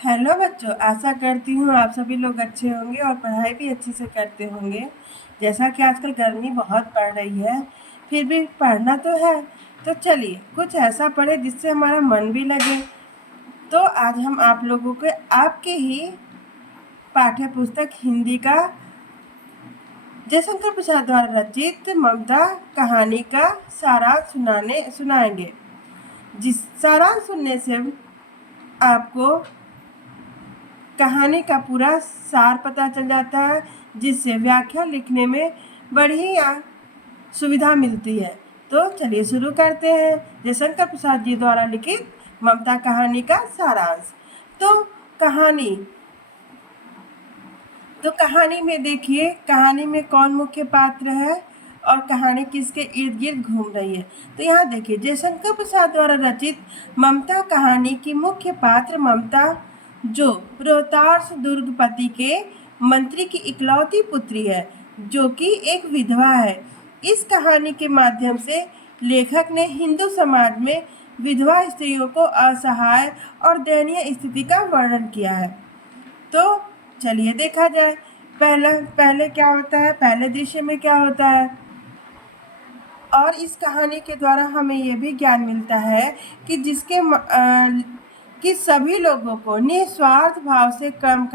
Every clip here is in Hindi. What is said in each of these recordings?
हेलो बच्चों, आशा करती हूँ आप सभी लोग अच्छे होंगे और पढ़ाई भी अच्छे से करते होंगे। जैसा कि आजकल गर्मी बहुत पड़ रही है, फिर भी पढ़ना तो है। तो चलिए कुछ ऐसा पढ़े जिससे हमारा मन भी लगे। तो आज हम आप लोगों को आपके ही पाठ्य पुस्तक हिंदी का जयशंकर प्रसाद द्वारा रचित ममता कहानी का सारांश सुनाएंगे। जिस सारांश सुनने से आपको कहानी का पूरा सार पता चल जाता है, जिससे व्याख्या लिखने में बड़ी सुविधा मिलती है। तो चलिए शुरू करते हैं जयशंकर प्रसाद जी द्वारा लिखित ममता कहानी का सारांश। तो कहानी कहानी में देखिए, कहानी में कौन मुख्य पात्र है और कहानी किसके इर्द गिर्द घूम रही है। तो यहाँ देखिए, जयशंकर प्रसाद द्वारा रचित ममता कहानी की मुख्य पात्र ममता, जो रोहतास दुर्गपति के मंत्री की इकलौती पुत्री है, जो कि एक विधवा है। इस कहानी के माध्यम से लेखक ने हिंदू समाज में विधवा स्त्रियों को असहाय और दयनीय स्थिति का वर्णन किया है। तो चलिए देखा जाए, पहले क्या होता है, पहले दृश्य में क्या होता है। और इस कहानी के द्वारा हमें ये भी ज्ञान मिलता है कि कि सभी लोगों को निस्वार्थ भाव से कर्म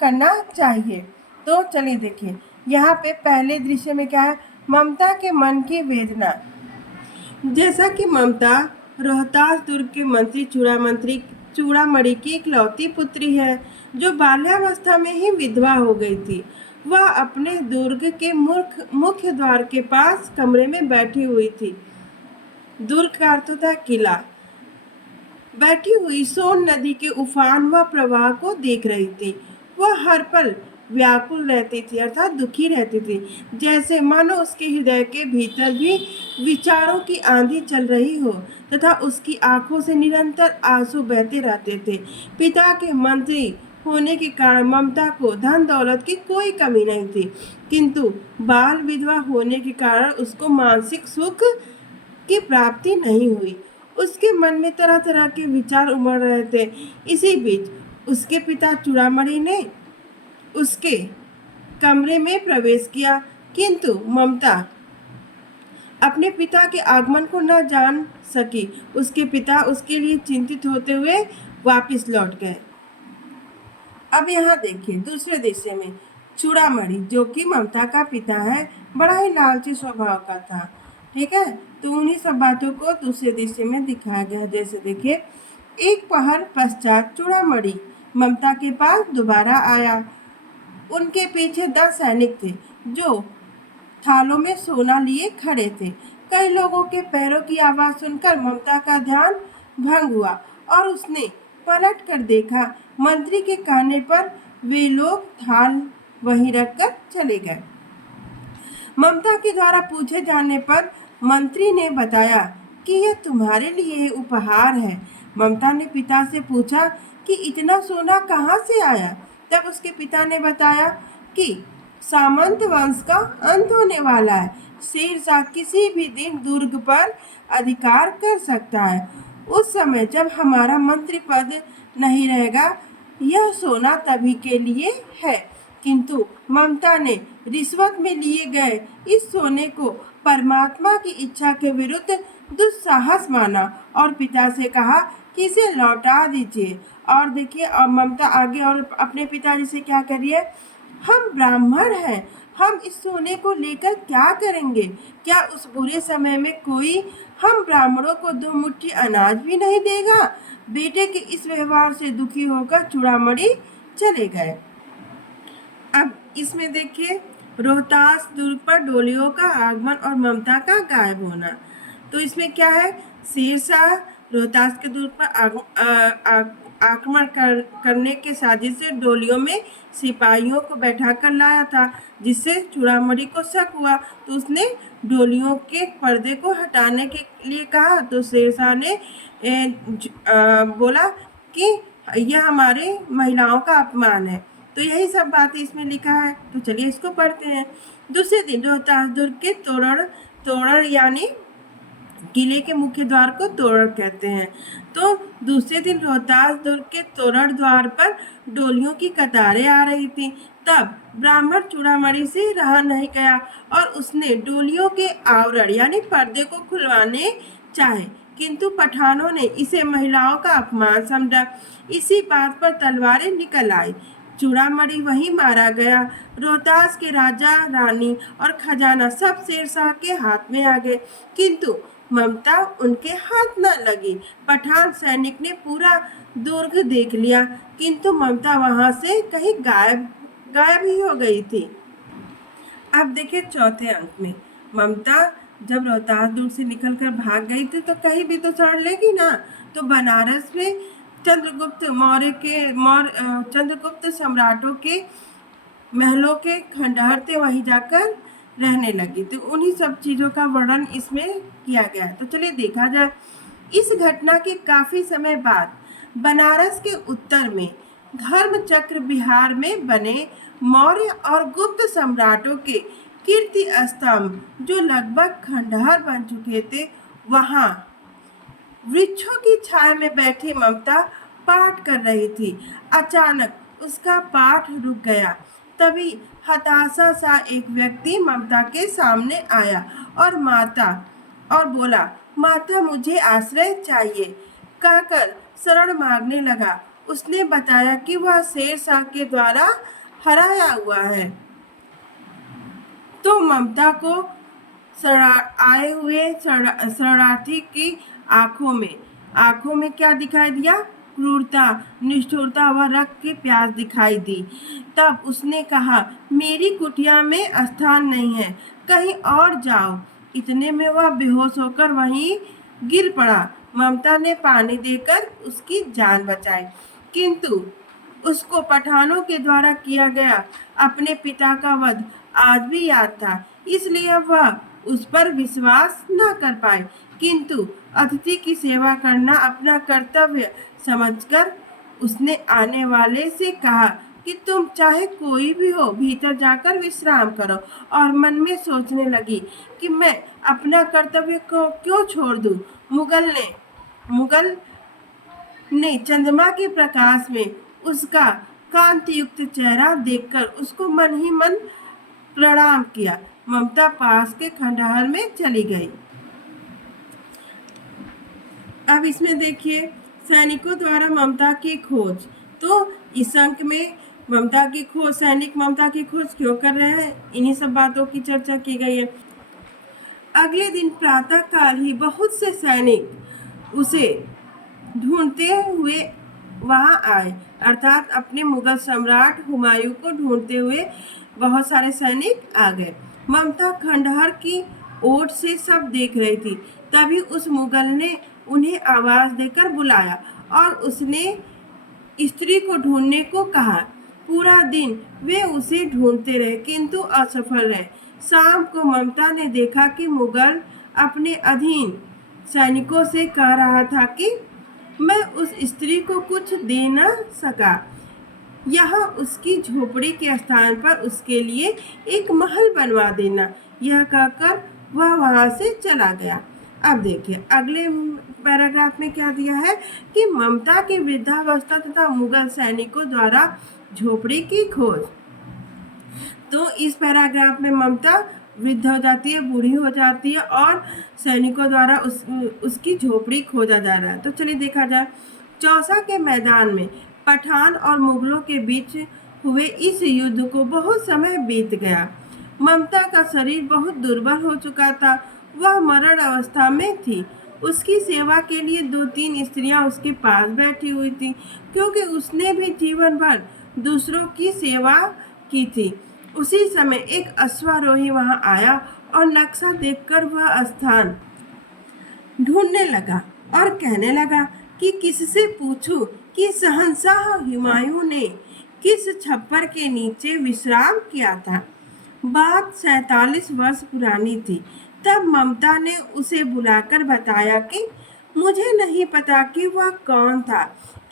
करना चाहिए। तो चलिए देखिए, यहाँ पे पहले दृश्य में क्या है, ममता के मन की वेदना। जैसा कि ममता रोहतास दुर्ग के मंत्री चूड़ामणि की इकलौती पुत्री है, जो बाल्यावस्था में ही विधवा हो गई थी। वह अपने दुर्ग के मुख्य द्वार के पास कमरे में बैठी हुई थी। दुर्ग का अर्थ होता है किला। बैठी हुई सोन नदी के उफान व प्रवाह को देख रही थी। वह हर पल व्याकुल रहती थी, अर्थात दुखी रहती थी, जैसे मानो उसके हृदय के भीतर भी विचारों की आंधी चल रही हो तथा उसकी आंखों से निरंतर आंसू बहते रहते थे। पिता के मंत्री होने के कारण ममता को धन दौलत की कोई कमी नहीं थी, किंतु बाल विधवा होने के कारण उसको मानसिक सुख की प्राप्ति नहीं हुई। उसके मन में तरह तरह के विचार उमड़ रहे थे। इसी बीच उसके पिता चूड़ामणि ने उसके कमरे में प्रवेश किया, किंतु ममता अपने पिता के आगमन को न जान सकी। उसके पिता उसके लिए चिंतित होते हुए वापस लौट गए। अब यहाँ देखिए, दूसरे दृश्य में चूड़ामणि, जो कि ममता का पिता है, बड़ा ही लालची स्वभाव का था। ठीक है, तो उन्हीं सब बातों को दूसरे दृश्य में दिखाया गया। जैसे देखिए, एक पहर पश्चात चूड़ामणि ममता के पास दोबारा आया। उनके पीछे 10 सैनिक थे, जो थालों में सोना लिए खड़े थे। कई लोगों के पैरों की आवाज सुनकर ममता का ध्यान भंग हुआ और उसने पलट कर देखा। मंत्री के कहने पर वे लोग थाल वहीं रखकर चले गए। ममता के द्वारा पूछे जाने पर मंत्री ने बताया कि यह तुम्हारे लिए उपहार है। ममता ने पिता से पूछा कि इतना सोना कहाँ से आया। तब उसके पिता ने बताया कि सामंत वंश का अंत होने वाला है। शेरशाह किसी भी दिन दुर्ग पर अधिकार कर सकता है। उस समय जब हमारा मंत्री पद नहीं रहेगा, यह सोना तभी के लिए है। किंतु ममता ने रिश्वत में लिए गए इस सोने को परमात्मा की इच्छा के विरुद्ध दुस्साहस माना और पिता से कहा कि इसे लौटा दीजिए। और देखिए, और ममता आगे और अपने पिताजी से क्या कह रही है, हम ब्राह्मण हैं, हम इस सोने को लेकर क्या करेंगे। क्या उस बुरे समय में कोई हम ब्राह्मणों को 2 मुट्ठी अनाज भी नहीं देगा। बेटे के इस व्यवहार से दुखी होकर चूड़ामणि चले गए। अब इसमें देखिए, रोहतास दुर्ग पर डोलियों का आगमन और ममता का गायब होना। तो इसमें क्या है, शेरशाह रोहतास के दुर्ग पर आक्रमण करने के साजिश से डोलियों में सिपाहियों को बैठाकर लाया था, जिससे चूड़ामणि को शक हुआ। तो उसने डोलियों के पर्दे को हटाने के लिए कहा। तो शेरशाह ने बोला कि यह हमारे महिलाओं का अपमान है। तो यही सब बातें इसमें लिखा है। तो चलिए इसको पढ़ते हैं। दूसरे दिन रोहतास दुर्ग के तोरण यानी किले के मुख्य द्वार को तोरण कहते हैं। तो दूसरे दिन रोहतास दुर्ग के तोरण द्वार पर डोलियों की कतारें आ रही थी। तब ब्राह्मण चूड़ामणि से रहा नहीं गया और उसने डोलियों के आवरण यानी पर्दे को खुलवाने चाहे, किंतु पठानों ने इसे महिलाओं का अपमान समझा। इसी बात पर तलवारें निकल आई। चूड़ामणि वहीं मारा गया। रोहतास के राजा रानी और खजाना सब शेरशाह के हाथ में आ गए, किंतु ममता उनके हाथ न लगी। पठान सैनिक ने पूरा दुर्ग देख लिया, किंतु ममता वहां से कहीं गायब ही हो गई थी। अब देखिए चौथे अंक में, ममता जब रोहतास दुर्ग से निकलकर भाग गई थी तो कहीं भी तो शरण लेगी ना। तो बनारस में चंद्रगुप्त सम्राटों के महलों के खंडहर थे, वहीं जाकर रहने लगी। तो उन्हीं सब चीजों का वर्णन इसमें किया गया है। तो चलिए देखा जाए। इस घटना के काफी समय बाद बनारस के उत्तर में धर्मचक्र विहार में बने मौर्य और गुप्त सम्राटों के कीर्ति स्तंभ, जो लगभग खंडहर बन चुके थे, वहां वृक्षों की छाया में बैठी ममता पाठ कर रही थी। अचानक उसका पाठ रुक गया। तभी हताशा सा एक व्यक्ति ममता के सामने आया और बोला, माता मुझे आश्रय चाहिए कहकर शरण मांगने लगा। उसने बताया कि वह शेरशाह के द्वारा हराया हुआ है। तो ममता को आए हुए शरणार्थी की आंखों में क्या दिखाई दिया? क्रूरता, निष्ठुरता व रक्त की प्यास दिखाई दी। तब उसने कहा, मेरी कुटिया में स्थान नहीं है, कहीं और जाओ। इतने में वह बेहोश होकर वहीं गिर पड़ा। ममता ने पानी देकर उसकी जान बचाई, किंतु उसको पठानों के द्वारा किया गया अपने पिता का वध आज भी याद था, इसलिए वह उस पर विश्वास न कर पाए। किंतु अतिथि की सेवा करना अपना कर्तव्य समझकर उसने आने वाले से कहा कि तुम चाहे कोई भी हो, भीतर जाकर विश्राम करो। और मन में सोचने लगी कि मैं अपना कर्तव्य को क्यों छोड़ दूं। मुगल ने चंद्रमा के प्रकाश में उसका कांतियुक्त चेहरा देखकर उसको मन ही मन प्रणाम किया। ममता पास के खंडहर में चली गई। अब इसमें देखिए सैनिकों द्वारा ममता की खोज। तो इस अंक में सैनिक ममता की खोज क्यों कर रहे हैं, इन्हीं सब बातों की चर्चा की गई है। अगले दिन प्रातः काल ही बहुत से सैनिक उसे ढूंढते हुए वहां आए, अर्थात अपने मुगल सम्राट हुमायूं को ढूंढते हुए बहुत सारे सैनिक आ गए। ममता खंडहर की ओट से सब देख रही थी। तभी उस मुगल ने उन्हें आवाज देकर बुलाया और उसने स्त्री को ढूंढने को कहा। पूरा दिन वे उसे ढूंढते रहे, किंतु असफल रहे। शाम को ममता ने देखा कि मुगल अपने अधीन सैनिकों से कह रहा था कि मैं उस स्त्री को कुछ दे न सका, यहाँ उसकी झोपड़ी के स्थान पर उसके लिए एक महल बनवा देना। यह कहकर वह वहां से चला गया। अब देखिए अगले पैराग्राफ में क्या दिया है कि ममता की वृद्धावस्था तथा मुगल सैनिकों द्वारा झोपड़ी की खोज। तो इस पैराग्राफ में ममता वृद्ध हो जाती है, बूढ़ी हो जाती है और सैनिकों द्वारा उसकी झोपड़ी खोजा जा रहा है। तो चलिए देखा जाए। चौसा के मैदान में पठान और मुगलों के बीच हुए इस युद्ध को बहुत समय बीत गया। ममता का शरीर बहुत दुर्बल हो चुका था। वह मरण अवस्था में थी। उसकी सेवा के लिए 2-3 स्त्रियां उसके पास बैठी हुई थी, क्योंकि उसने भी जीवन भर दूसरों की सेवा की थी। उसी समय एक अश्वारोही वहां आया और नक्शा देखकर वह स्थान ढूंढने लगा और कहने लगा कि किससे पूछूं कि शहंशाह हुमायूं ने किस छप्पर के नीचे विश्राम किया था। बात 47 वर्ष पुरानी थी। तब ममता ने उसे बुलाकर बताया कि मुझे नहीं पता कि वह कौन था,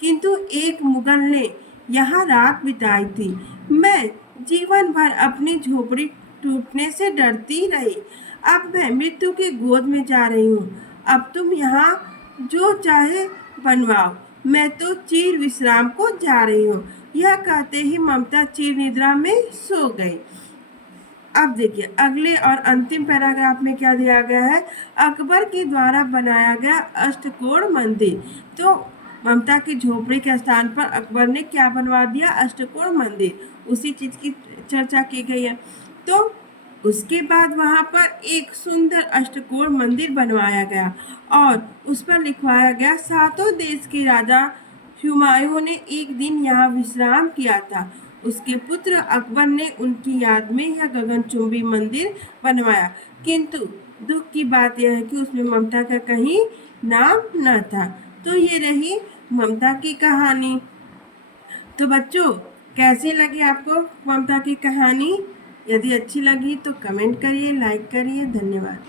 किंतु एक मुगल ने यहाँ रात बिताई थी। मैं जीवन भर अपनी झोपड़ी टूटने से डरती रही। अब मैं मृत्यु की गोद में जा रही हूँ अब तुम यहाँ जो चाहे बनवाओ, मैं तो चिर विश्राम को जा रही हूँ। यह कहते ही ममता चिर निद्रा में सो गई। अब देखिए अगले और अंतिम पैराग्राफ में क्या दिया गया है, अकबर के द्वारा बनाया गया अष्टकोण मंदिर। तो ममता की झोपड़ी के स्थान पर अकबर ने क्या बनवा दिया, अष्टकोण मंदिर, उसी चीज की चर्चा की गई है। तो उसके बाद वहां पर एक सुंदर अष्टकोण मंदिर बनवाया गया और उस पर लिखवाया गया, सातों देश के राजा हुमायूं ने एक दिन यहाँ विश्राम किया था। उसके पुत्र अकबर ने उनकी याद में यह गगनचुंबी मंदिर बनवाया, किंतु दुख की बात यह है कि उसमें ममता का कहीं नाम न था। तो ये रही ममता की कहानी। तो बच्चों, कैसे लगी आपको ममता की कहानी? यदि अच्छी लगी तो कमेंट करिए, लाइक करिए। धन्यवाद।